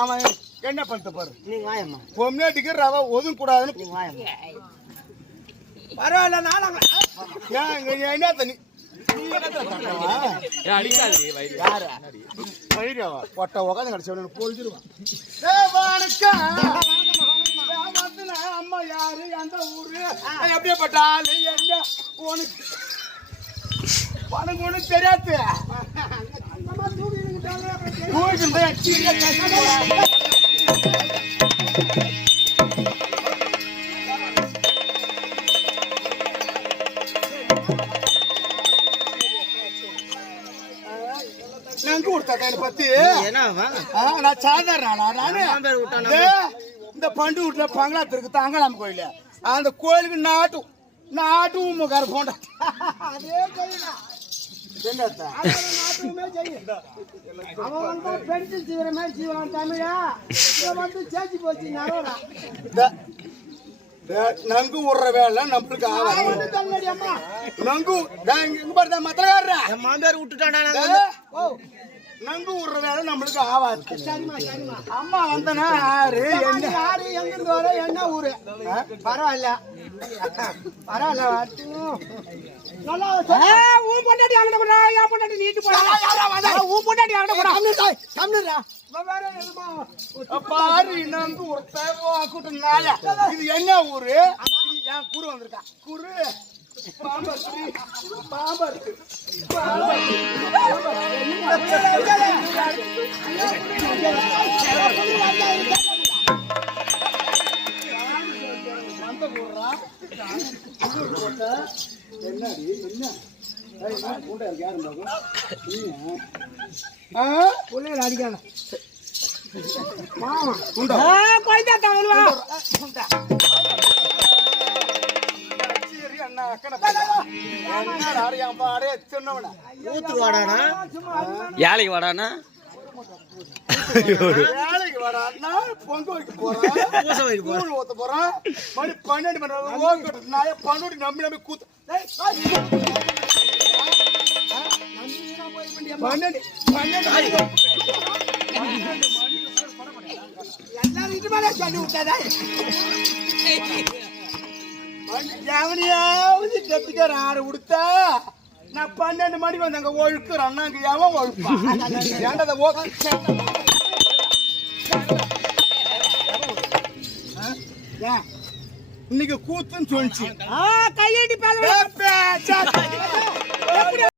அவன் என்ன பண்ணிட்டு பாரு நீங்க வாயம்மா பொம்னாட்டிக்கு ரவ ஒதுங்க கூடாதுன்னு நீங்க வாயம்மா பரவாயில்ல நாளாங்க என்ன தண்ணி பொட்ட உட்காந்து கிடைச்சவன் பொழிச்சிருவான். அம்மா யாரு எந்த ஊரு எப்படிப்பட்டாலு என்ன உனக்கு உனக்கு தெரியாது. நங்கு கொடுத்தா பத்தி நான் சாதாரண இந்த பண்டு வீட்டுல பங்களாத்து இருக்கு தாங்கலாம் கோயில அந்த கோயிலுக்கு நாட்டும் முகார போண்டா அதே பென்சில் செய்யற மாதிரி செய்வான் தமிழா வந்து சேர்ச்சி போச்சு நங்கு விடுற வேலை நம்மளுக்கு நங்கு மத்தக்கார மாமியார் விட்டுட்டானா நங்கு விடுற வேலை நம்மளுக்கு ஆவாது. அம்மா வந்தனா யாரு யாரு எங்க இருந்து வர என்ன ஊரு பரவாயில்ல பரவாயில்ல நல்லா உன் பொண்டாட்டி அங்க கூட என் பொண்டாட்டி நீட்டு போடா உன் பொண்டாட்டி அங்க கூட தமிழ்ரா பாரு நங்கு கூட்டு நாய இது என்ன ஊரு என் குரு வந்திருக்கா குரு பாம்பர் என்னடி என்ன பிள்ளைகள் அடிக்கான ஏழைக்கு வாடானா வேலைக்கு வரான்னா பொங்க வைக்க போறேன் ஊத்த போறேன் மணி 12 மணி ஓங்க பன்னூடி நம்பி கூத்து எல்லாரும் இது மேலே சொல்லி விட்டாதா எவனையாவது கெட்டுக்கார ஆறு விடுத்தா நான் 12 மணிக்கு வந்து அங்க ஒழுக்குறேன் அண்ணாங்க எவன் ஒழுப்பான் இன்னைக்கு கூத்துன்னு சொல்லிச்சு கையெட்டி